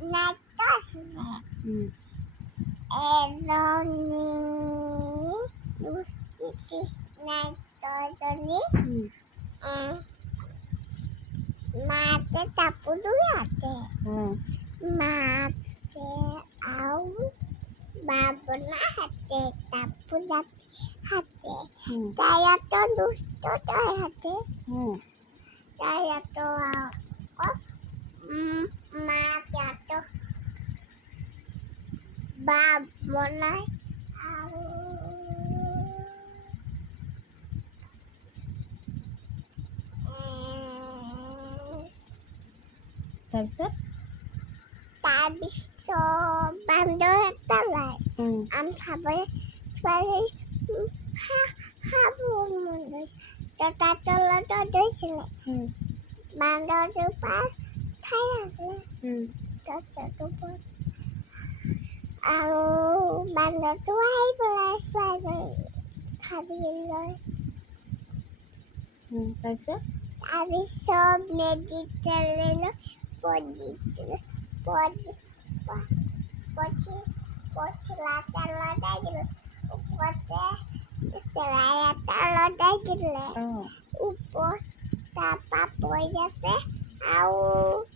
Natasha. Mm. Eloni, Lucy, Krishna, Toloni. Mate tapu duyate. Mate au babona hate tapu dapi hate. Daya to dusto to hate. Daya to au. বা আৰু তাৰপিছত? তাৰপিছত বান্দৰ এটা ওলাই। আম খাবলৈ ছোৱালী খাব মন গৈছে। তাৰ তলত ধৰিছিলে খাই উম, Ang banda to ay pala sa kabiloy. Hmm, kansa? Sabi so meditalino poditilo podi podi podi lata lata gila upote seraya lata gila upo tapa poya se au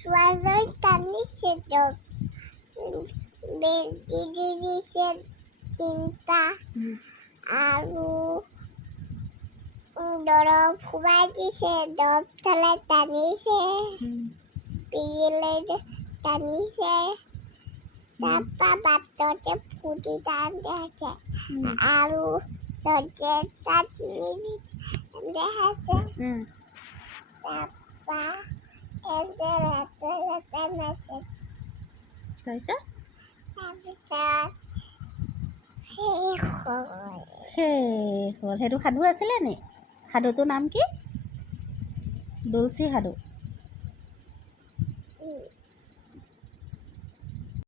suazoi tani rồi. Ừ, দি দিছে তিনিটা উম, আৰু উম, দৰৱ সোমাই দিছে দৰৱ থলে টানিছে পিলে টানিছে তাৰপৰা বাটতে ফুটি টানি আছে উম, আৰু চৰ্দি এটা তিনি দেখাইছে উম, তাৰপৰা এজে ৰাতে ৰাতে মেছেজ তাৰপিছত তাৰপিছত শেষ হ'ল। সেইটো সাধু আছিলে নি? সাধুটোৰ নাম কি? দুলচি সাধু।